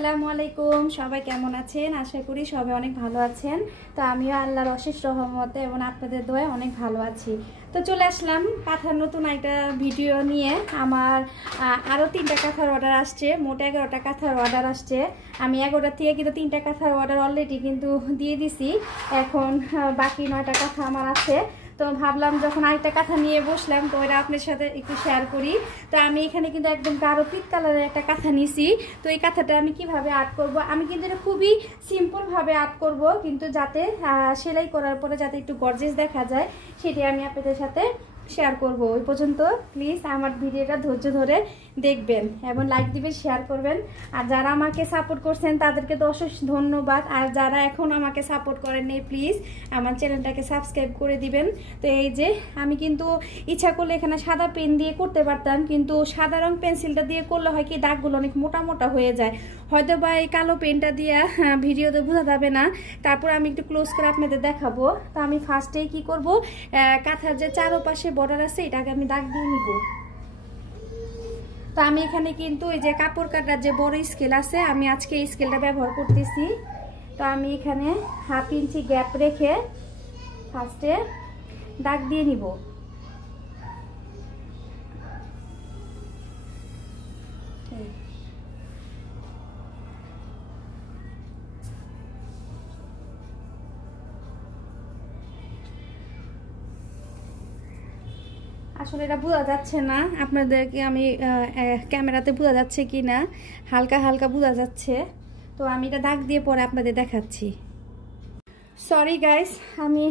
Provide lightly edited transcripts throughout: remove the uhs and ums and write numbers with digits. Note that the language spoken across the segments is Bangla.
আসসালামু আলাইকুম, সবাই কেমন আছেন? আশা করি সবাই অনেক ভালো আছেন। তো আমিও আল্লাহর অশেষ রহমতে এবং আপনাদের দোয়ায় অনেক ভালো আছি। তো চলে আসলাম কাঁথার নতুন একটা ভিডিও নিয়ে। আমার আরও 3টা কাঁথার অর্ডার আসছে, মোট 11টা কাঁথার অর্ডার আসছে। আমি 11টা থেকে কিন্তু 3টা কাঁথার অর্ডার অলরেডি কিন্তু দিয়ে দিছি। এখন বাকি 9টা কাঁথা আমার আছে। তো ভাবলাম যখন আরেকটা কাঁথা নিয়ে বসলাম তো এটা আপনার সাথে একটু শেয়ার করি। তো আমি এখানে কিন্তু একদম গাঢ় পিট কালারের একটা কাঁথা নিছি। তো এই কাঁথাটা আমি কিভাবে আর্ট করব, আমি কিন্তু এটা খুবই সিম্পলভাবে আর্ট করব, কিন্তু যাতে সেলাই করার পরে যাতে একটু গর্জিয়াস দেখা যায় সেটি আমি আপনাদের সাথে শেয়ার করব। ওই পর্যন্ত প্লিজ আমার ভিডিওটা ধৈর্য ধরে দেখবেন এবং লাইক দিবেন, শেয়ার করবেন। আর যারা আমাকে সাপোর্ট করছেন তাদেরকে তো অশেষ ধন্যবাদ। আর যারা এখন আমাকে সাপোর্ট করেননি প্লিজ আমার চ্যানেলটাকে সাবস্ক্রাইব করে দিবেন। তো এই যে আমি কিন্তু ইচ্ছা করলে এখানে সাদা পেন দিয়ে করতে পারতাম, কিন্তু সাদা রং পেন্সিলটা দিয়ে করলে হয় কি দাগগুলো অনেক মোটা মোটা হয়ে যায়। হয়তো বা এই কালো পেনটা দিয়ে ভিডিওতে বোঝা যাবে না। তারপর আমি একটু ক্লোজ করে আপনাদের দেখাবো। তো আমি ফার্স্টেই কি করব, কাঁথার যে চারপাশে বর্ডার আছে এটাকে আমি দাগ দিয়ে নিব। তো আমি এখানে কিন্তু এই যে কাপড় কাটার যে বড় স্কেল আছে, আমি আজকে এই স্কেলটা ব্যবহার করতেছি। তো আমি এখানে 1/2 ইঞ্চি গ্যাপ রেখে ফার্স্টে দাগ দিয়ে নিব। আসলে এটা বোঝা যাচ্ছে না আপনাদেরকে, আমি ক্যামেরাতে বোঝা যাচ্ছে কি না, হালকা হালকা বোঝা যাচ্ছে। তো আমি এটা দাগ দিয়ে পরে আপনাদের দেখাচ্ছি। সরি গাইস, আমি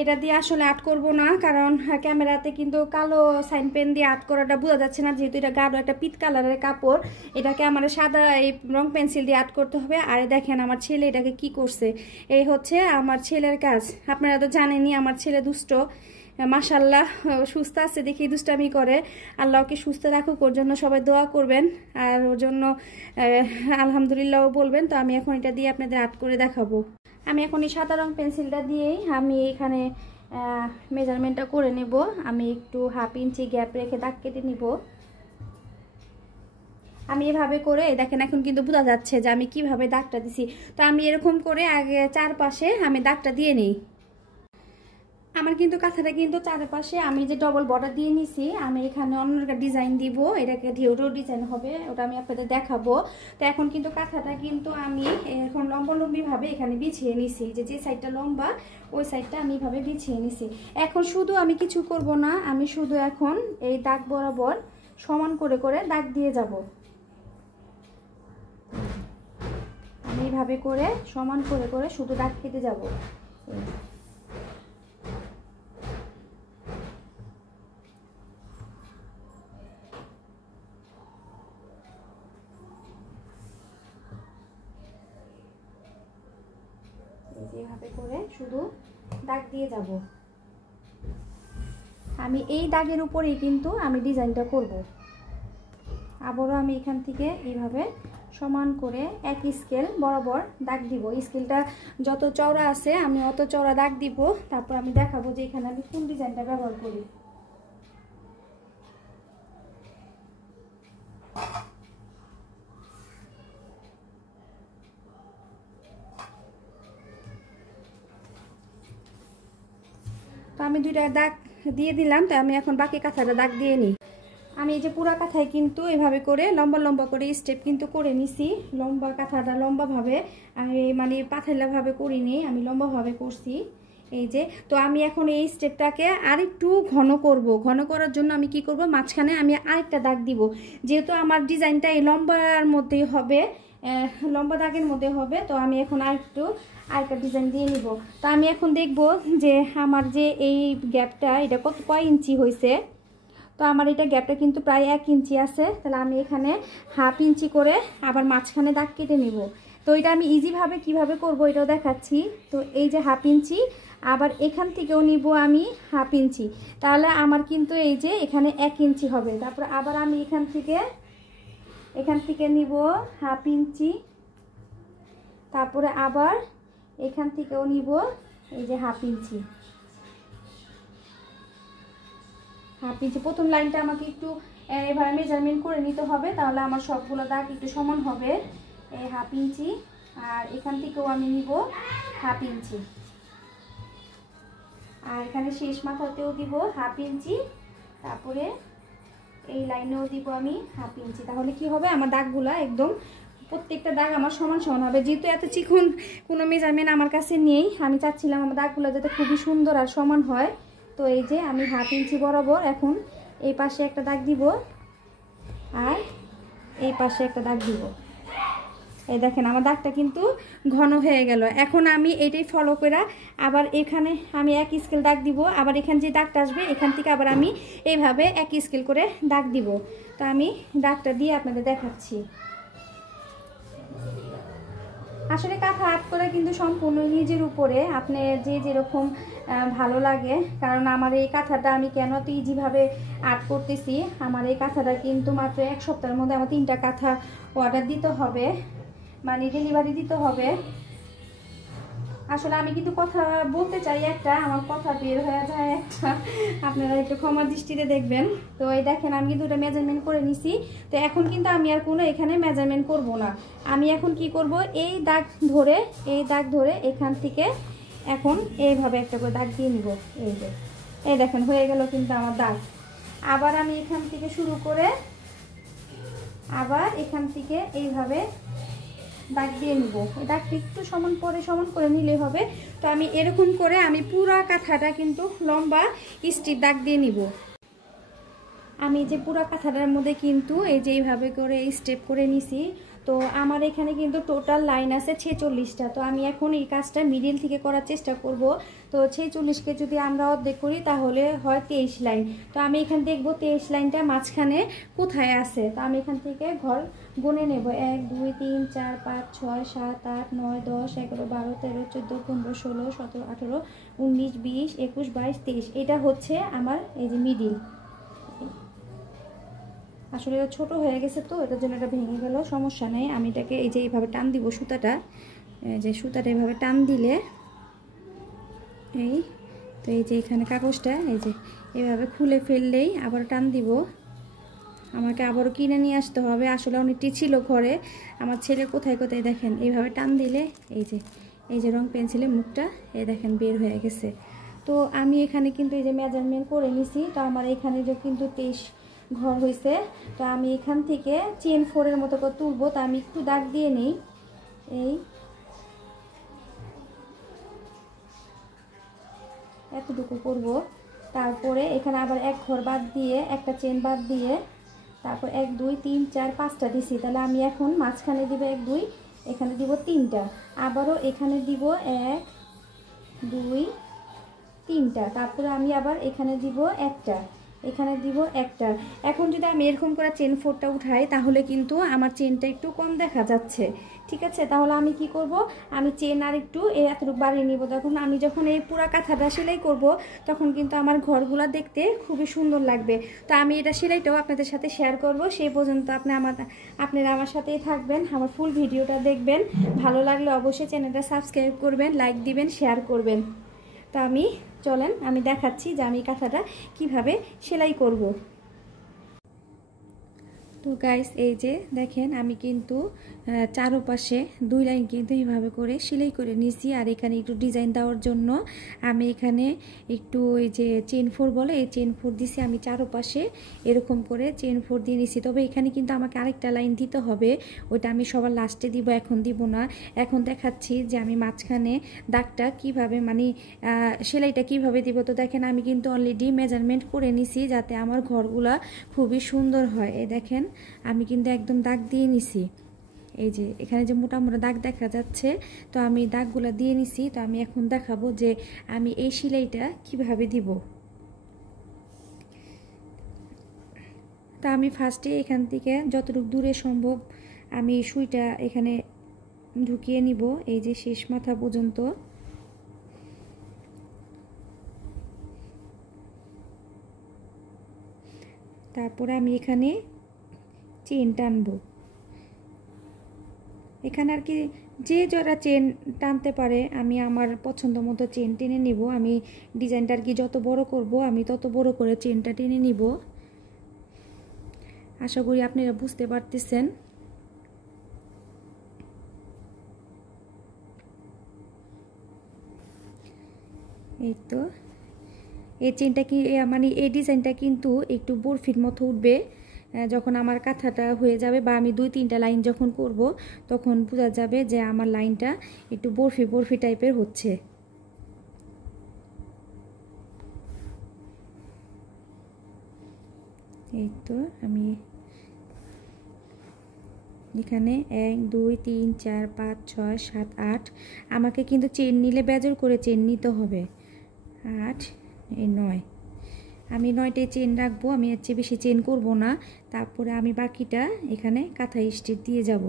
এটা দিয়ে আসলে আর্ট করব না, কারণ ক্যামেরাতে কিন্তু কালো সাইন পেন দিয়ে আর্ট করাটা বোঝা যাচ্ছে না, যেহেতু এটা গাঢ় একটা পিট কালারের কাপড়। এটাকে আমার সাদা এই রং পেন্সিল দিয়ে আর্ট করতে হবে। আর দেখেন আমার ছেলে এটাকে কি করছে, এই হচ্ছে আমার ছেলের কাজ। আপনারা তো জানেনই আমার ছেলে দুষ্ট, মাশাল্লাহ সুস্থ আছে দেখি দুষ্টামি করে। আল্লাহকে সুস্থ রাখুক, ওর জন্য সবাই দোয়া করবেন আর ওর জন্য আলহামদুলিল্লাহ বলবেন। তো আমি এখন এটা দিয়ে আপনাদের আর্ট করে দেখাবো। আমি এখন এই সাদা রং পেন্সিলটা দিয়েই আমি এখানে মেজারমেন্টটা করে নেব। আমি একটু 1/2 ইঞ্চি গ্যাপ রেখে দাগ কেটে নিব। আমি এভাবে করে দেখেন এখন কিন্তু বোঝা যাচ্ছে যে আমি কিভাবে দাগটা দিছি। তো আমি এরকম করে আগে চারপাশে আমি দাগটা দিয়ে নিই। আমার কিন্তু কাঁথাটা কিন্তু চারপাশে আমি যে ডবল বর্ডার দিয়ে নিছি, আমি এখানে অন্য একটা ডিজাইন দিব, এটাকে ঢেউটো ডিজাইন হবে, ওটা আমি আপনাদের দেখাবো। তো এখন কিন্তু কাঁথাটা কিন্তু আমি এখন লম্বালম্বিভাবে এখানে বিছিয়ে নিছি, যে সাইডটা লম্বা ওই সাইডটা আমি এভাবে বিছিয়ে নিছি। এখন শুধু আমি কিছু করব না, আমি শুধু এখন এই দাগ বরাবর সমান করে করে দাগ দিয়ে যাব। আমি এইভাবে করে সমান করে করে শুধু দাগ কেটে যাব। এভাবে করে শুধু দাগ দিয়ে যাব। আমি এই দাগের উপরেই কিন্তু আমি ডিজাইনটা করব। আবারও আমি এখান থেকে এইভাবে সমান করে এক স্কেল বরাবর দাগ দিব। স্কেলটা যত চওড়া আছে আমি অত চওড়া দাগ দিব। তারপর আমি দেখাবো যে এখানে আমি কোন ডিজাইনটা ব্যবহার করি। তো আমি 2টা দাগ দিয়ে দিলাম। তো আমি এখন বাকি কাঁথাটা দাগ দিয়ে নিই। আমি এই যে পুরা কাঁথায় কিন্তু এভাবে করে লম্বা লম্বা করে স্টেপ কিন্তু করে নিছি। লম্বা কাঁথাটা লম্বাভাবে আমি মানে পাতলাভাবে করিনি, আমি লম্বাভাবে করছি। এই যে তো আমি এখন এই স্টেপটাকে আরেকটু ঘন করব। ঘন করার জন্য আমি কি করব, মাঝখানে আমি আরেকটা দাগ দিব। যেহেতু আমার ডিজাইনটা এই লম্বার মধ্যেই হবে, লম্বা দাগের মধ্যে হবে, তো আমি এখন আরেকটা ডিজাইন দিয়ে নিব। তো আমি এখন দেখব যে আমার যে এই গ্যাপটা এটা কয় ইঞ্চি হয়েছে। তো আমার এটা গ্যাপটা কিন্তু প্রায় 1 ইঞ্চি আছে। তাহলে আমি এখানে 1/2 ইঞ্চি করে আবার মাঝখানে দাগ কেটে নিব। তো এটা আমি ইজিভাবে কিভাবে করব এটাও দেখাচ্ছি। তো এই যে 1/2 ইঞ্চি, আবার এখান থেকেও নিব আমি 1/2 ইঞ্চি, তাহলে আমার কিন্তু এই যে এখানে 1 ইঞ্চি হবে। তারপর আবার আমি এখান থেকে নিব 1/2 ইঞ্চি, তারপরে আবার এখান থেকেও নিব এই যে 1/2 ইঞ্চি। 1/2 ইঞ্চি প্রথম লাইনটা আমাকে একটু এভাবে মেজারমেন্ট করে নিতে হবে, তাহলে আমার সবগুলো দাগ একটু সমান হবে। এই 1/2 ইঞ্চি, আর এখান থেকেও আমি নিব 1/2 ইঞ্চি, আর এখানে শেষ মাথাতেও দিব 1/2 ইঞ্চি, তারপরে এই লাইনেও দিব আমি 1/2 ইঞ্চি। তাহলে কি হবে, আমার দাগগুলো একদম প্রত্যেকটা দাগ আমার সমান সমান হবে। যেহেতু এত চিকন কোনো মেজারমেন্ট আমার কাছে নেই, আমি চাচ্ছিলাম আমার দাগগুলো যাতে খুবই সুন্দর আর সমান হয়। তো এই যে আমি 1/2 ইঞ্চি বরাবর এখন এই পাশে একটা দাগ দিব আর এই পাশে একটা দাগ দিব। এই দেখেন আমার দাগটা কিন্তু ঘন হয়ে গেল। এখন আমি এইটাই ফলো করে আবার এখানে আমি এক স্কেল দাগ দিব, আবার এখানে যে দাগটা আসবে এখান থেকে আবার আমি এইভাবে এক স্কেল করে দাগ দিব। তো আমি দাগটা দিয়ে আপনাদের দেখাচ্ছি। আসলে কাঁথা আর্ট করা কিন্তু সম্পূর্ণ নিজের উপরে, আপনি যে যেরকম ভালো লাগে। কারণ আমার এই কাঁথাটা আমি কেন তো ইজিভাবে আর্ট করতেছি, আমার এই কাঁথাটা কিন্তু মাত্র 1 সপ্তাহের মধ্যে আমার 3টা কাঁথা অর্ডার দিতে হবে, মানে ডেলিভারি দিতে হবে। আসলে আমি কিন্তু কথা বলতে চাই একটা, আমার কথা বের হয়ে যায় একটা, আপনারা একটু ক্ষমা দৃষ্টিতে দেখবেন। তো এই দেখেন আমি কিন্তু এটা মেজারমেন্ট করে নিছি। তো এখন কিন্তু আমি আর কোনো এখানে মেজারমেন্ট করব না। আমি এখন কি করব, এই দাগ ধরে এখান থেকে এখন এইভাবে একটা করে দাগ দিয়ে নিব। এই দেখেন হয়ে গেল কিন্তু আমার দাগ। আবার আমি এখান থেকে শুরু করে আবার এখান থেকে এইভাবে দাগ দিয়ে নিব। এই দাগটা একটু সমান করে নিলে হবে। তো আমি এরকম করে আমি পুরো কাঁথাটা কিন্তু লম্বা স্ট্রিপ দাগ দিয়ে নিব। আমি যে পুরো কাঁথাটার মধ্যে কিন্তু এই যে এইভাবে করে স্টেপ করে নিছি। তো আমার এখানে কিন্তু টোটাল লাইন আছে 46টা। তো আমি এখন এই কাজটা মিডিল থেকে করার চেষ্টা করব। তো 46কে যদি আমরা অর্ধেক করি তাহলে হয় 23 লাইন। তো আমি এখানে দেখব 23 লাইনটা মাঝখানে কোথায় আছে। তো আমি এখান থেকে ঘর গুনে নেব, 1 2 3 4 5 6 7 8 9 10 11 12 13 14 15 16 17 18 19 20 21 22 23। এটা হচ্ছে আমার এই যে মিডিল। আসলে এটা ছোটো হয়ে গেছে, তো এটার জন্য এটা ভেঙে গেল, সমস্যা নেই। আমি এটাকে এই যে এইভাবে টান দিব সুতাটা, যে সুতাটা এইভাবে টান দিলে এই তো এই যে এখানে কাগজটা এই যে এইভাবে খুলে ফেললেই আবার টান দিব। আমাকে আবারও কিনে নিয়ে আসতে হবে, আসলে অনেকটি ছিল ঘরে। আমার ছেলে কোথায় কোথায় দেখেন এইভাবে টান দিলে এই যে রং পেন্সিলের মুখটা এই দেখেন বের হয়ে গেছে। তো আমি এখানে কিন্তু এই যে মেজারমেন্ট করে নিছি। তো আমার এখানে যে কিন্তু 23 ঘর হয়েছে। তো আমি এখান থেকে চেন 4-এর মতো করে তুলবো। তো আমি একটু দাগ দিয়ে নিই, এই এতটুকু করব। তারপরে এখানে আবার 1 ঘর বাদ দিয়ে একটা চেন বাদ দিয়ে তারপর 1 2 3 4 5টা দিছি। তাহলে আমি এখন মাঝখানে দিব 1 2, এখানে দিব 3টা, আবারও এখানে দিব 1 2 3টা, তারপরে আমি আবার এখানে দিব একটা, এখানে দিব একটা। এখন যদি আমি এরকম করে চেন 4টা উঠাই তাহলে কিন্তু আমার চেনটা একটু কম দেখা যাচ্ছে, ঠিক আছে। তাহলে আমি কি করব, আমি চেন আর একটু এতটুকু বাড়িয়ে নিব। তখন আমি যখন এই পুরা কাঁথাটা সেলাই করব তখন কিন্তু আমার ঘরগুলো দেখতে খুবই সুন্দর লাগবে। তো আমি এটা সেলাইটাও আপনাদের সাথে শেয়ার করব। সেই পর্যন্ত আপনারা আমার সাথেই থাকবেন, আমার ফুল ভিডিওটা দেখবেন। ভালো লাগলে অবশ্যই চ্যানেলটা সাবস্ক্রাইব করবেন, লাইক দিবেন, শেয়ার করবেন। তো চলেন আমি দেখাচ্ছি যে আমি কাঁথাটা কিভাবে সেলাই করব। তো গাইস এই যে দেখেন আমি কিন্তু চারপাশে 2 লাইন কিন্তু এইভাবে করে সেলাই করে নিয়েছি। আর এখানে একটু ডিজাইন দেওয়ার জন্য আমি এখানে একটু ওই যে চেন 4 বলে এই চেন 4 দিছি। আমি চারপাশে এরকম করে চেন 4 দিয়ে নিছি। তবে এখানে কিন্তু আমাকে আরেকটা লাইন দিতে হবে, ওইটা আমি সবার লাস্টে দিব, এখন দিব না। এখন দেখাচ্ছি যে আমি মাঝখানে দাগটা কিভাবে মানে সেলাইটা কিভাবে দিব। তো দেখেন আমি কিন্তু অলরেডি মেজারমেন্ট করে নিছি যাতে আমার ঘরগুলা খুবই সুন্দর হয়। এই দেখেন আমি কিন্তু একদম দাগ দিয়ে নিছি, এই যে এখানে যে মোটা মোটা দাগ দেখা যাচ্ছে। তো আমি দাগগুলো দিয়ে নিছি। তো আমি এখন দেখাবো যে আমি এই সেলাইটা কিভাবে দিব। তা আমি ফার্স্টে এখান থেকে যতটুকু দূরে সম্ভব আমি সুইটা এখানে ঢুকিয়ে নিব, এই যে শেষ মাথা পর্যন্ত। তারপরে আমি এখানে চেন টানবো। এখানে আর কি যে যারা চেন টানতে পারে, আমি আমার পছন্দ মতো চেন টেনে নিব। আমি ডিজাইনটা আর কি যত বড় করব আমি তত বড় করে চেনটা টেনে নিব। আশা করি আপনারা বুঝতে পারতেছেন। এই তো এই চেনটা কি মানে এই ডিজাইনটা কিন্তু একটু বরফির মতো উঠবে যখন আমার কাঁথাটা হয়ে যাবে, বা আমি 2-3টা লাইন যখন করব তখন বোঝা যাবে যে আমার লাইনটা একটু বরফি বরফি টাইপের হচ্ছে। এই তো আমি এখানে 1 2 3 4 5 6 7 8 আমাকে কিন্তু চেন নিলে বেজর করে চেন নিতে হবে। 8 এই 9 আমি 9টাই চেন রাখবো, আমি এর চেয়ে বেশি চেন করব না। তারপরে আমি বাকিটা এখানে কাঁথা স্টিচ দিয়ে যাব।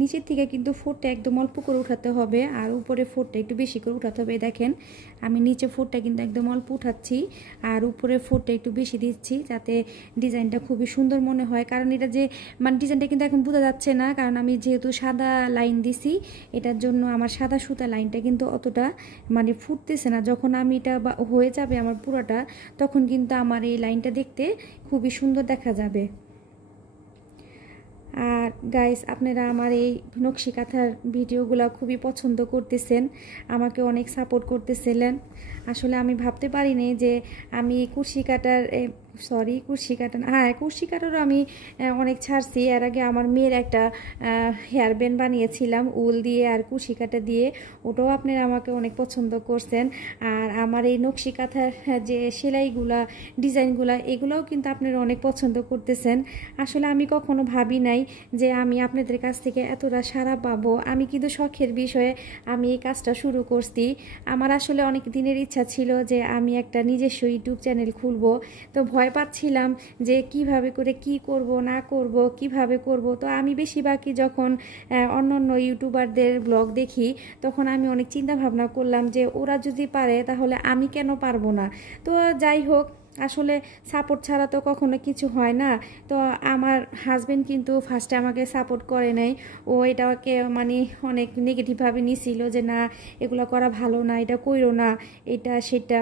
নিচের থেকে কিন্তু ফোরটা একদম অল্প করে উঠাতে হবে, আর উপরে ফোরটা একটু বেশি করে উঠাতে হবে। দেখেন আমি নিচে ফোরটা কিন্তু একদম অল্প উঠাচ্ছি, আর উপরে ফোরটা একটু বেশি দিচ্ছি, যাতে ডিজাইনটা খুবই সুন্দর মনে হয়। কারণ এটা যে মানে ডিজাইনটা কিন্তু এখন বোঝা যাচ্ছে না, কারণ আমি যেহেতু সাদা লাইন দিছি, এটার জন্য আমার সাদা সুতা লাইনটা কিন্তু অতটা মানে ফুটতেছে না। যখন আমি এটা হয়ে যাবে আমার পুরোটা, তখন কিন্তু আমার এই লাইনটা দেখতে খুবই সুন্দর দেখা যাবে। আর গাইস, আপনারা আমার এই নকশি কাঁথার ভিডিওগুলো খুবই পছন্দ করতেছেন, আমাকে অনেক সাপোর্ট করতেছিলেন। আসলে আমি ভাবতে পারিনি যে আমি কুরশি কাটার কুরশি কাটারও আমি অনেক ছাড়ছি। এর আগে আমার মেয়ের একটা হেয়ার ব্যান্ড বানিয়েছিলাম উল দিয়ে আর কুরশি কাটা দিয়ে, ওটাও আপনারা আমাকে অনেক পছন্দ করছেন। আর আমার এই নকশি কাঁথার যে সেলাইগুলা ডিজাইনগুলা এগুলোও কিন্তু আপনারা অনেক পছন্দ করতেছেন। আসলে আমি কখনো ভাবি নাই যে আমি আপনাদের কাছ থেকে এতটা সাড়া পাবো। আমি কিন্তু শখের বিষয়ে আমি এই কাজটা শুরু করছি। আমার আসলে অনেক দিনের ইচ্ছা ছিল যে আমি একটা নিজস্ব ইউটিউব চ্যানেল খুলবো। তো ভয় পাচ্ছিলাম যে কিভাবে করে কি করব না করব, কিভাবে করব। তো আমি বেশিরভাগই যখন অন্যান্য ইউটিউবারদের ব্লগ দেখি, তখন আমি অনেক চিন্তা ভাবনা করলাম যে ওরা যদি পারে তাহলে আমি কেন পারবো না। তো যাই হোক, আসলে সাপোর্ট ছাড়া তো কখনো কিছু হয় না। তো আমার হাজবেন্ড কিন্তু ফার্স্টে আমাকে সাপোর্ট করে নাই, ও এটাকে মানে অনেক নেগেটিভভাবে নিছিল যে না এগুলো করা ভালো না, এটা কইরো না, এটা সেটা।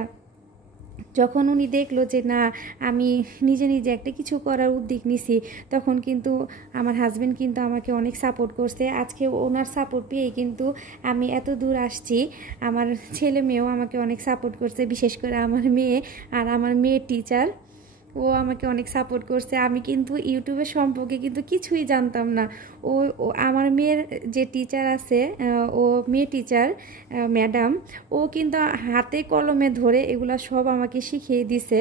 যখন উনি দেখলো যে না আমি নিজে নিজে একটা কিছু করার উদ্যোগ নিছি, তখন কিন্তু আমার হাজবেন্ড কিন্তু আমাকে অনেক সাপোর্ট করছে। আজকে ওনার সাপোর্ট পেয়েই কিন্তু আমি এত দূর আসছি। আমার ছেলে মেয়েও আমাকে অনেক সাপোর্ট করছে, বিশেষ করে আমার মেয়ে। আর আমার মেয়ের টিচার, ও আমাকে অনেক সাপোর্ট করছে। আমি কিন্তু ইউটিউবের সম্পর্কে কিন্তু কিছুই জানতাম না। ও আমার মেয়ের যে টিচার আছে, ও মেয়ে টিচার ম্যাডাম, ও কিন্তু হাতে কলমে ধরে এগুলা সব আমাকে শিখিয়ে দিছে।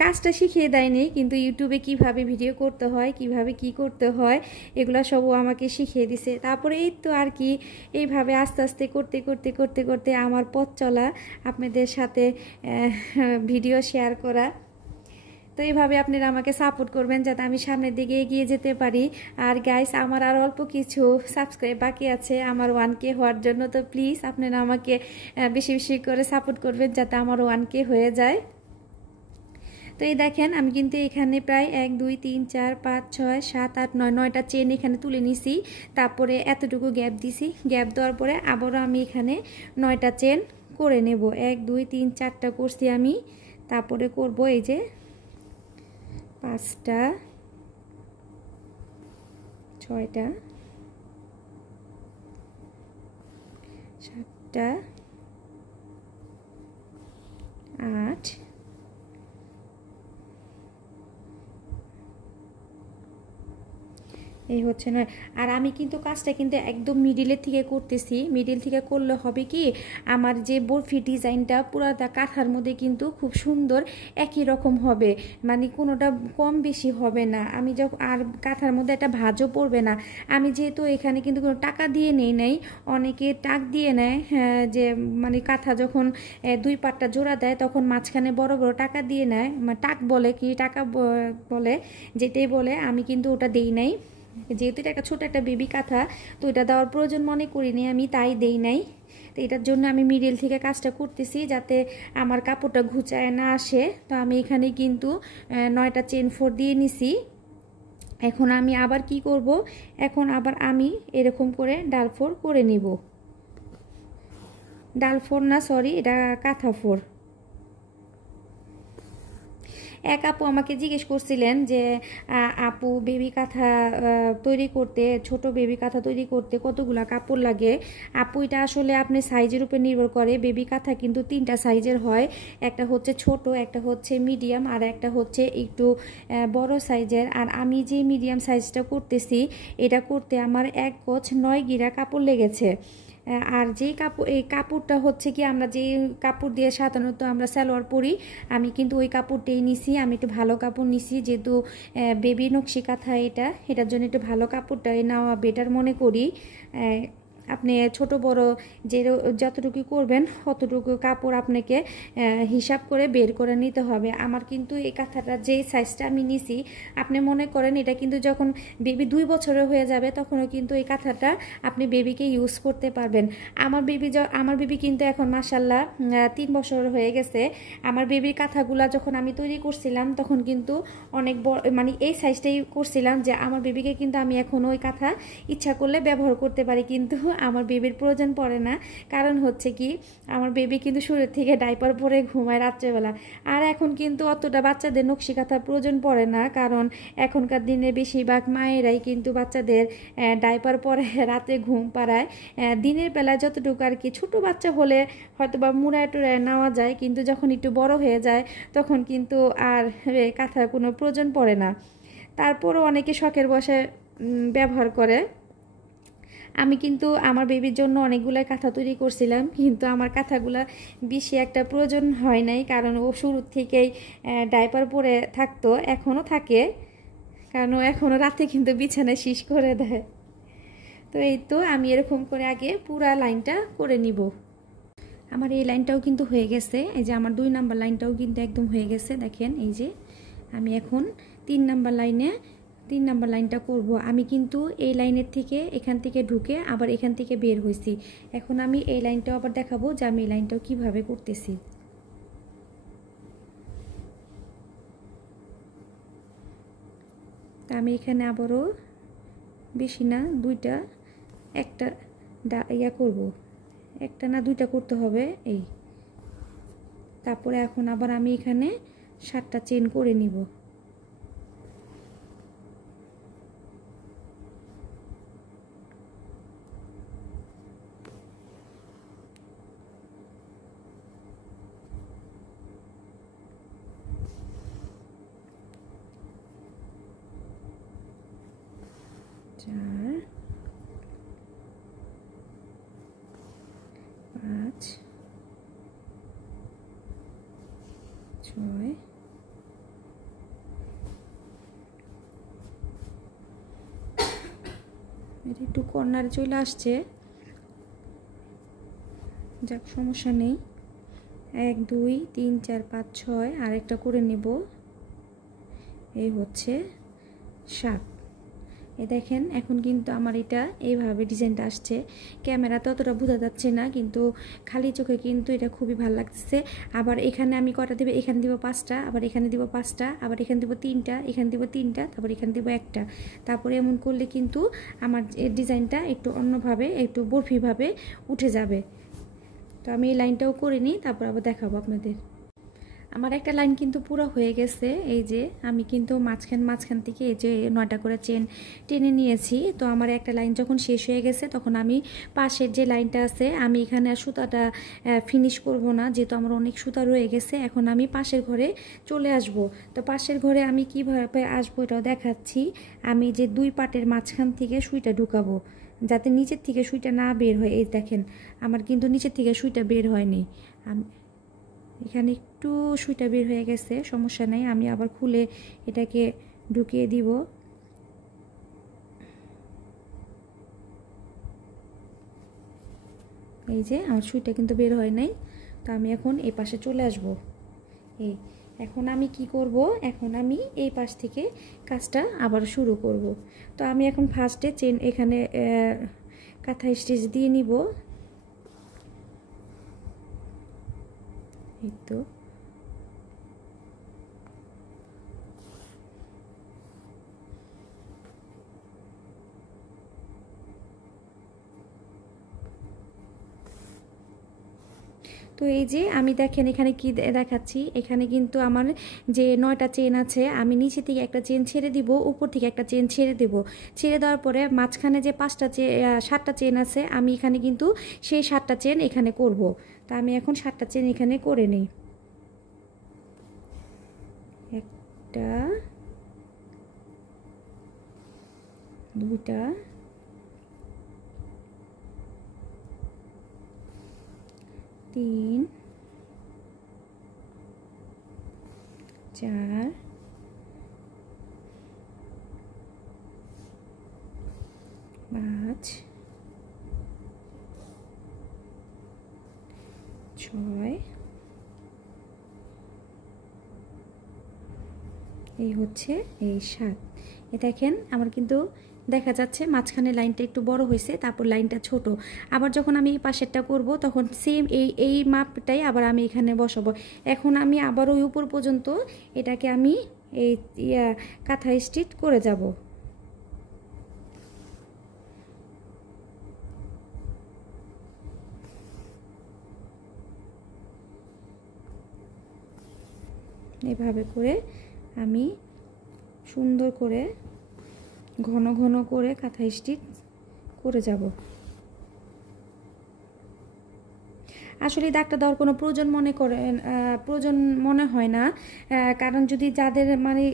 কাজটা শিখিয়ে দেয়নি, কিন্তু ইউটিউবে কিভাবে ভিডিও করতে হয়, কিভাবে কি করতে হয়, এগুলা সব ও আমাকে শিখিয়ে দিছে। তারপরে এই তো আর কি, এইভাবে আস্তে আস্তে করতে করতে করতে করতে আমার পথ চলা, আপনাদের সাথে ভিডিও শেয়ার করা। তো এইভাবে আপনারা আমাকে সাপোর্ট করবেন যাতে আমি সামনের দিকে এগিয়ে যেতে পারি। আর গাইস, আমার আর অল্প কিছু সাবস্ক্রাইব বাকি আছে আমার 1K হওয়ার জন্য। তো প্লিজ আপনারা আমাকে বেশি বেশি করে সাপোর্ট করবেন যাতে আমার 1K হয়ে যায়। তো এই দেখেন আমি কিন্তু এখানে প্রায় 1 2 3 4 5 6 7 8 9 9টা চেন এখানে তুলে নিছি। তারপরে এতটুকু গ্যাপ দিছি, গ্যাপ দেওয়ার পরে আবারও আমি এখানে 9টা চেন করে নেব। 1 2 3 4টা করছি আমি, তারপরে করব এই যে 5টা 6টা 7টা 8 এই হচ্ছে নয়। আর আমি কিন্তু কাজটা কিন্তু একদম মিডিলের থেকে করতেছি। মিডিল থেকে করলে হবে কি, আমার যে বরফি ডিজাইনটা পুরাটা কাঁথার মধ্যে কিন্তু খুব সুন্দর একই রকম হবে, মানে কোনোটা কম বেশি হবে না। আমি যখন আর কাঁথার মধ্যে একটা ভাঁজও পড়বে না। আমি যেহেতু এখানে কিন্তু কোনো টাকা দিয়ে নেই নাই, অনেকে টাক দিয়ে নেয়, হ্যাঁ, যে মানে কাঁথা যখন 2 পাটটা জোড়া দেয় তখন মাঝখানে বড় বড় টাকা দিয়ে নেয়, টাক বলে কি টাকা বলে, যেটাই বলে। আমি কিন্তু ওটা দেই নাই, যেহেতু এটা একটা ছোট একটা বেবি কাঁথা, তো এটা দেওয়ার প্রয়োজন মনে করিনি, আমি তাই দেই নাই। তো এটার জন্য আমি মিডল থেকে কাজটা করতেছি যাতে আমার কাপড়টা ঘুচায় না আসে। তো আমি এখানে কিন্তু 9টা চেন 4 দিয়ে নিছি। এখন আমি আবার কি করব, এখন আবার আমি এরকম করে ডাল 4 করে নিব। ডালফোর না, সরি, এটা কাঁথা ফোর। এক আপু আমাকে জিজ্ঞেস করছিলেন যে আপু বেবি কাঁথা তৈরি করতে, ছোট বেবি কাঁথা তৈরি করতে কতগুলা কাপড় লাগে? আপু এটা আসলে আপনি সাইজের উপর নির্ভর করে। বেবি কাঁথা কিন্তু 3টা সাইজের হয়, একটা হচ্ছে ছোট, একটা হচ্ছে মিডিয়াম, আর একটা হচ্ছে একটু বড় সাইজের। আর আমি যে মিডিয়াম সাইজটা করতেছি, এটা করতে আমার 1 গজ 9 গিরা কাপড় লেগেছে। আর যেই কাপড়, এই কাপড়টা হচ্ছে কি আমরা যে কাপড় দিয়ে সাধারণত আমরা সালোয়ার পরি, আমি কিন্তু ওই কাপড়টাই নিছি। আমি একটু ভালো কাপড় নিছি, যেহেতু বেবি নকশি কাঁথা এটার জন্য একটু ভালো কাপড়টাই নেওয়া বেটার মনে করি। আপনি ছোট বড় যে যতটুকু করবেন ততটুকু কাপড় আপনাকে হিসাব করে বের করে নিতে হবে। আমার কিন্তু এই কাঁথাটা যে সাইজটা আমি নিছি, আপনি মনে করেন এটা কিন্তু যখন বেবি 2 বছরের হয়ে যাবে তখনও কিন্তু এই কাঁথাটা আপনি বেবিকে ইউজ করতে পারবেন। আমার বেবি কিন্তু এখন মাশাল্লাহ 3 বছর হয়ে গেছে। আমার বেবির কাঁথাগুলা যখন আমি তৈরি করছিলাম তখন কিন্তু অনেক বড়, মানে এই সাইজটাই করছিলাম, যে আমার বেবিকে কিন্তু আমি এখন ওই কাঁথা ইচ্ছা করলে ব্যবহার করতে পারি, কিন্তু আমার বেবির প্রয়োজন পড়ে না। কারণ হচ্ছে কি, আমার বেবি কিন্তু শুরুর থেকে ডাইপার পরে ঘুমায় রাত্রেবেলা। আর এখন কিন্তু অতটা বাচ্চাদের নকশি কাঁথার প্রয়োজন পড়ে না, কারণ এখনকার দিনে বেশিরভাগ মায়েরাই কিন্তু বাচ্চাদের ডাইপার পরে রাতে ঘুম পাড়ায়। দিনের বেলায় যতটুকু আর কি ছোটো বাচ্চা হলে হয়তো বা মুড়ায় টুড়ায় নেওয়া যায়, কিন্তু যখন একটু বড় হয়ে যায় তখন কিন্তু আর কাঁথার কোনো প্রয়োজন পড়ে না। তারপরও অনেকে শখের বশে ব্যবহার করে। আমি কিন্তু আমার বেবির জন্য অনেকগুলো কাঁথা তৈরি করছিলাম, কিন্তু আমার কাঁথাগুলো বেশি একটা প্রয়োজন হয় নাই, কারণ ও শুরুর থেকেই ডাইপার পরে থাকতো, এখনও থাকে, কারণ ও এখনও রাতে কিন্তু বিছানায় শীষ করে দেয়। তো এই তো আমি এরকম করে আগে পুরা লাইনটা করে নিব। আমার এই লাইনটাও কিন্তু হয়ে গেছে, এই যে আমার 2 নাম্বার লাইনটাও কিন্তু একদম হয়ে গেছে। দেখেন এই যে আমি এখন 3 নাম্বার লাইনটা করব। আমি কিন্তু এই লাইনের থেকে এখান থেকে ঢুকে আবার এখান থেকে বের হয়েছি। এখন আমি এই লাইনটাও আবার দেখাবো যে আমি এই লাইনটাও কিভাবে করতেছি। তা আমি এখানে আবারও বেশি না, একটা করব, একটা না 2টা করতে হবে এই। তারপরে এখন আবার আমি এখানে 7টা চেন করে নিব। চার, 5, 6, এটা একটু কর্নারে চলে আসছে, যাক সমস্যা নেই। 1 2 3 4 5 6 আর একটা করে নেব, এই হচ্ছে 7। এই দেখেন এখন কিন্তু আমার এটা এইভাবে ডিজাইনটা আসছে। ক্যামেরা ততটা বোঝা যাচ্ছে না, কিন্তু খালি চোখে কিন্তু এটা খুবই ভালো লাগতেছে। আবার এখানে আমি কটা দেব, এখানে দিব 5টা, আবার এখানে দিব 5টা, আবার এখানে দিব 3টা, এখানে দিব 3টা, তারপর এখানে দিব 1টা। তারপরে এমন করলে কিন্তু আমার ডিজাইনটা একটু অন্যভাবে, একটু বরফিভাবে উঠে যাবে। তো আমি এই লাইনটাও করে নিই, তারপর আবার দেখাবো আপনাদের। আমার একটা লাইন কিন্তু পুরো হয়ে গেছে। এই যে আমি কিন্তু মাঝখান থেকে এই যে 9টা করে চেন টেনে নিয়েছি। তো আমার একটা লাইন যখন শেষ হয়ে গেছে তখন আমি পাশের যে লাইনটা আছে, আমি এখানে আর সুতাটা ফিনিশ করব না, যেহেতু আমার অনেক সুতা রয়ে গেছে। এখন আমি পাশের ঘরে চলে আসব। তো পাশের ঘরে আমি কিভাবে আসবো এটাও দেখাচ্ছি। আমি যে 2 পাটের মাঝখান থেকে সুইটা ঢুকাবো, যাতে নিচের থেকে সুইটা না বের হয়। এই দেখেন আমার কিন্তু নিচের থেকে সুইটা বের হয়নি, এখানে একটু সুইটা বের হয়ে গেছে, সমস্যা নাই, আমি আবার খুলে এটাকে ঢুকিয়ে দিব। এই যে আমার সুইটা কিন্তু বের হয় নাই। তো আমি এখন এই পাশে চলে আসব। এই এখন আমি কি করব, এখন আমি এই পাশ থেকে কাজটা আবার শুরু করব। তো আমি এখন ফার্স্টে চেন এখানে কাঁথা স্টিচ দিয়ে নিব। এই তো তো এই যে আমি দেখেন এখানে কি দেখাচ্ছি, এখানে কিন্তু আমার যে 9টা চেন আছে, আমি নিচে থেকে একটা চেন ছেড়ে দিব, উপর থেকে একটা চেন ছেড়ে দেব। ছেড়ে দেওয়ার পরে মাঝখানে যে 7টা চেন আছে, আমি এখানে কিন্তু সেই 7টা চেন এখানে করব। তা আমি এখন 7টা চেন এখানে করে নিই। একটা, দুইটা, তিন, চার, পাঁচ, ছয়, এই হচ্ছে এই 7। এ দেখেন আমার কিন্তু দেখা যাচ্ছে মাঝখানে লাইনটা একটু বড় হয়েছে, তারপর লাইনটা ছোট। আবার যখন আমি এই পাশেরটা করব তখন সেম এই মাপটাই আবার আমি এখানে বসাবো। এখন আমি আবার ওই উপর পর্যন্ত এটাকে আমি এই কাঁথা স্টিচ করে যাব। এভাবে করে আমি সুন্দর করে ঘন ঘন করে কাঁথা স্টিচ করে যাব। আসলে দাগটা দেওয়ার কোনো প্রয়োজন মনে হয় না, কারণ যদি যাদের মানে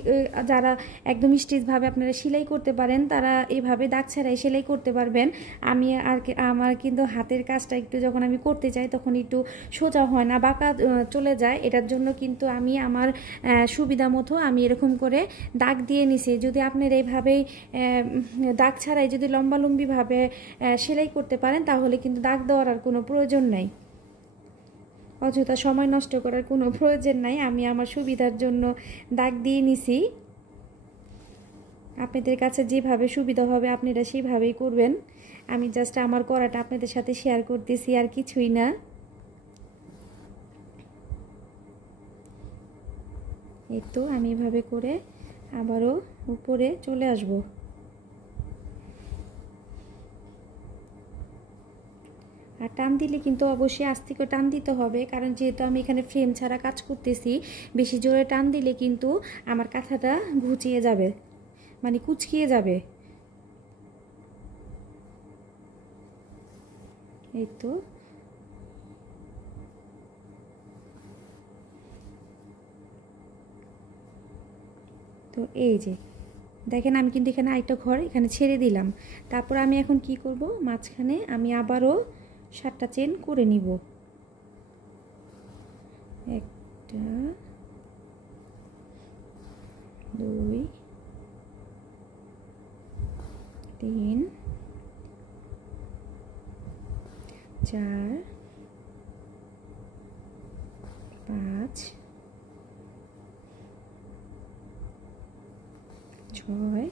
যারা একদম স্টিচভাবে আপনারা সেলাই করতে পারেন তারা এইভাবে দাগ ছাড়াই সেলাই করতে পারবেন। আমার কিন্তু হাতের কাজটা একটু যখন আমি করতে চাই তখন একটু সোজা হয় না, বাঁকা চলে যায়। এটার জন্য কিন্তু আমি আমার সুবিধা মতো আমি এরকম করে দাগ দিয়ে নিছি। যদি আপনারা এইভাবেই দাগ ছাড়াই যদি লম্বালম্বিভাবে সেলাই করতে পারেন তাহলে কিন্তু দাগ দেওয়ার আর কোনো প্রয়োজন নাই, অযথা সময় নষ্ট করার কোনো প্রয়োজন নাই। আমি আমার সুবিধার জন্য দাগ দিয়ে নিছি। আপনাদের কাছে যেভাবে সুবিধা হবে আপনারা সেইভাবেই করবেন। আমি জাস্ট আমার করাটা আপনাদের সাথে শেয়ার করতেছি, আর কিছুই না। এই তো আমি এভাবে করে আবারও উপরে চলে আসব। আর টান দিলে কিন্তু অবশ্যই আস্তে করে টান দিতে হবে, কারণ যেহেতু আমি এখানে ফ্রেম ছাড়া কাজ করতেছি, বেশি জোরে টান দিলে কিন্তু আমার কাঁথাটা ঘুচিয়ে যাবে, মানে কুচকিয়ে যাবে। এই তো এই যে দেখেন আমি কিন্তু এখানে আরেকটা ঘর এখানে ছেড়ে দিলাম। তারপর আমি এখন কি করব, মাঝখানে আমি আবারও 7টা চেন করে নিব। একটা, দুই, তিন, চার, পাঁচ, ছয়,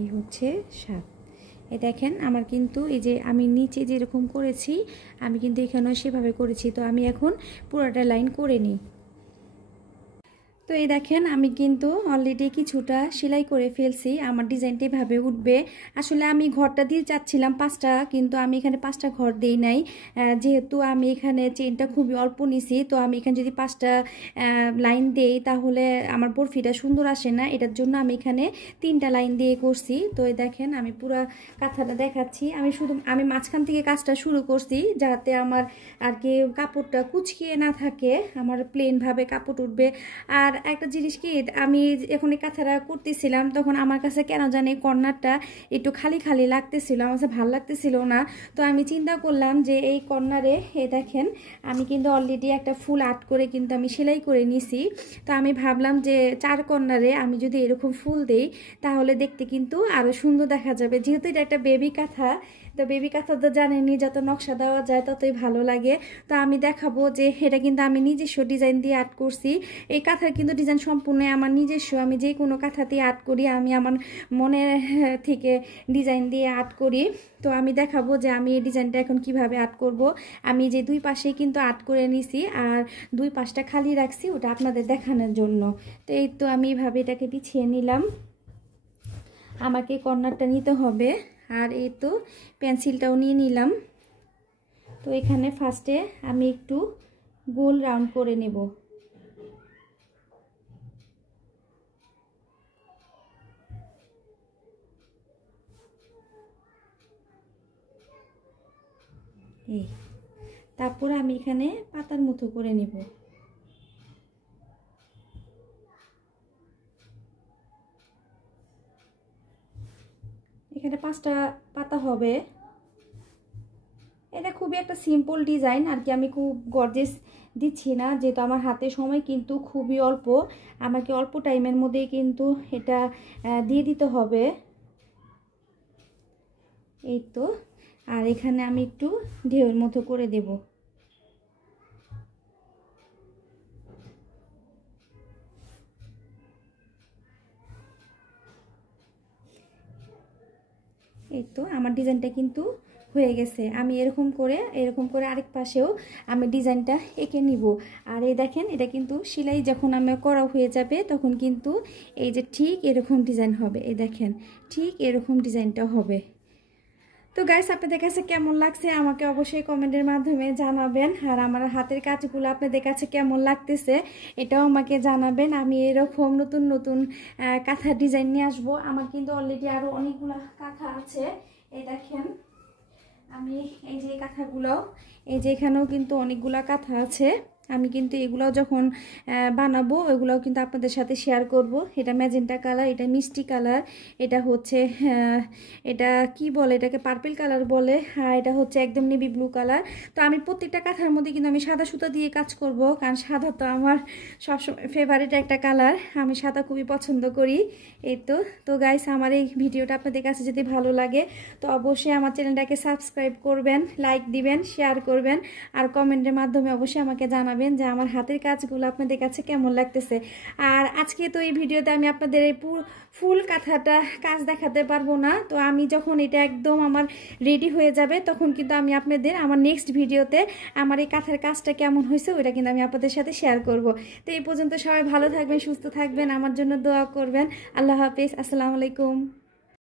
এই হচ্ছে 7। এই দেখেন আমার কিন্তু এই যে আমি নিচে যেরকম করেছি আমি কিন্তু এখানেও সেভাবে করেছি। তো আমি এখন পুরোটা লাইন করে নিই। তো এই দেখেন আমি কিন্তু অলরেডি কিছুটা সেলাই করে ফেলছি, আমার ডিজাইনটা এভাবে উঠবে। আসলে আমি ঘরটা দিয়ে চাচ্ছিলাম 5টা, কিন্তু আমি এখানে 5টা ঘর দেই নাই, যেহেতু আমি এখানে চেনটা খুবই অল্প নিছি। তো আমি এখানে যদি 5টা লাইন দেই তাহলে আমার বরফিটা সুন্দর আসে না, এটার জন্য আমি এখানে 3টা লাইন দিয়ে করছি। তো এই দেখেন আমি পুরো কাঁথাটা দেখাচ্ছি। আমি মাঝখান থেকে কাজটা শুরু করছি যাতে আমার আর কি কাপড়টা কুচকিয়ে না থাকে, আমার প্লেনভাবে কাপড় উঠবে। আর একটা জিনিস কি, আমি এখন এই কাঁথাটা করতেছিলাম তখন আমার কাছে কেন জানি কর্নারটা একটু খালি খালি লাগতেছিল, আমার কাছে ভালো লাগতেছিল না। তো আমি চিন্তা করলাম যে এই কর্নারে দেখেন আমি কিন্তু অলরেডি একটা ফুল আর্ট করে কিন্তু আমি সেলাই করে নিছি। তো আমি ভাবলাম যে 4 কর্নারে আমি যদি এরকম ফুল দেই তাহলে দেখতে কিন্তু আরও সুন্দর দেখা যাবে। যেহেতু এটা একটা বেবি কাঁথা, তো বেবি কাঁথা তো জানেনি যত নকশা দেওয়া যায় ততই ভালো লাগে। তো আমি দেখাবো যে এটা কিন্তু আমি নিজস্ব ডিজাইন দিয়ে আর্ট করছি। এই কাঁথার কিন্তু ডিজাইন সম্পূর্ণ আমার নিজস্ব, আমি যে কোনো কাঁথাতেই আর্ট করি, আমি আমার মনে থেকে ডিজাইন দিয়ে আর্ট করি। তো আমি দেখাবো যে আমি এই ডিজাইনটা এখন কিভাবে আর্ট করব। আমি যে 2 পাশেই কিন্তু আর্ট করে নিছি আর 2 পাশটা খালি রাখছি ওটা আপনাদের দেখানোর জন্য। তো এই তো আমি এইভাবে এটাকে বিছিয়ে নিলাম। আমাকে কর্নারটা নিতে হবে আর এই তো পেন্সিলটাও নিয়ে নিলাম। তো এখানে ফার্স্টে আমি একটু গোল রাউন্ড করে নেব। এই তারপর আমি এখানে পাতার মতো করে নেব। এখানে 5টা পাতা হবে। এটা খুবই একটা সিম্পল ডিজাইন আর কি, আমি খুব গর্জিয়াস দিচ্ছি না, যেহেতু আমার হাতে সময় কিন্তু খুবই অল্প, আমাকে অল্প টাইমের মধ্যেই কিন্তু এটা দিয়ে দিতে হবে। এই তো, আর এখানে আমি একটু ঢেউয়ের মতো করে দেব। এই তো আমার ডিজাইনটা কিন্তু হয়ে গেছে। আমি এরকম করে আরেক পাশেও আমি ডিজাইনটা এঁকে নিব। আর এই দেখেন, এটা কিন্তু সেলাই যখন আমার করা হয়ে যাবে তখন কিন্তু এই যে ঠিক এরকম ডিজাইন হবে। এই দেখেন, ঠিক এরকম ডিজাইনটা হবে। তো গাইস, আপনাদের কাছে কেমন লাগছে আমাকে অবশ্যই কমেন্টের মাধ্যমে জানাবেন। আর আমার হাতের কাজগুলো আপনাদের কাছে কেমন লাগতেছে এটাও আমাকে জানাবেন। আমি এরকম নতুন নতুন কাঁথা ডিজাইন নিয়ে আসবো। আমার কিন্তু অলরেডি আরও অনেকগুলো কাঁথা আছে। এই দেখেন, আমি এই যে কাঁথাগুলো, এই যে এখানেও কিন্তু অনেকগুলা কাঁথা আছে। আমি কিন্তু এগুলাও যখন বানাবো ওইগুলাও কিন্তু আপনাদের সাথে শেয়ার করব। এটা ম্যাজেন্টা কালার, এটা মিষ্টি কালার, এটা হচ্ছে এটা কি বলে, এটাকে পার্পল কালার বলে, আর এটা হচ্ছে একদম নেভি ব্লু কালার। তো আমি প্রত্যেকটা কাঁথার মধ্যে কিন্তু আমি সাদা সুতা দিয়ে কাজ করব, কারণ সাদা তো আমার সবসময় ফেভারিট একটা কালার, আমি সাদা খুবই পছন্দ করি। এই তো গাইস, আমার এই ভিডিওটা আপনাদের কাছে যদি ভালো লাগে তো অবশ্যই আমার চ্যানেলটাকে সাবস্ক্রাইব করবেন, লাইক দিবেন, শেয়ার করবেন, আর কমেন্টের মাধ্যমে অবশ্যই আমাকে জানাবেন যে আমার হাতের কাজগুলো আপনাদের কাছে কেমন লাগতেছে। আর আজকে তো এই ভিডিওতে আমি আপনাদের এই ফুল কাঁথাটা কাজ দেখাতে পারবো না। তো আমি যখন এটা একদম আমার রেডি হয়ে যাবে তখন কিন্তু আমি আপনাদের আমার নেক্সট ভিডিওতে আমার এই কাঁথার কাজটা কেমন হয়েছে ওইটা কিন্তু আমি আপনাদের সাথে শেয়ার করব। তো এই পর্যন্ত সবাই ভালো থাকবেন, সুস্থ থাকবেন, আমার জন্য দোয়া করবেন। আল্লাহ হাফেজ, আসসালামু আলাইকুম।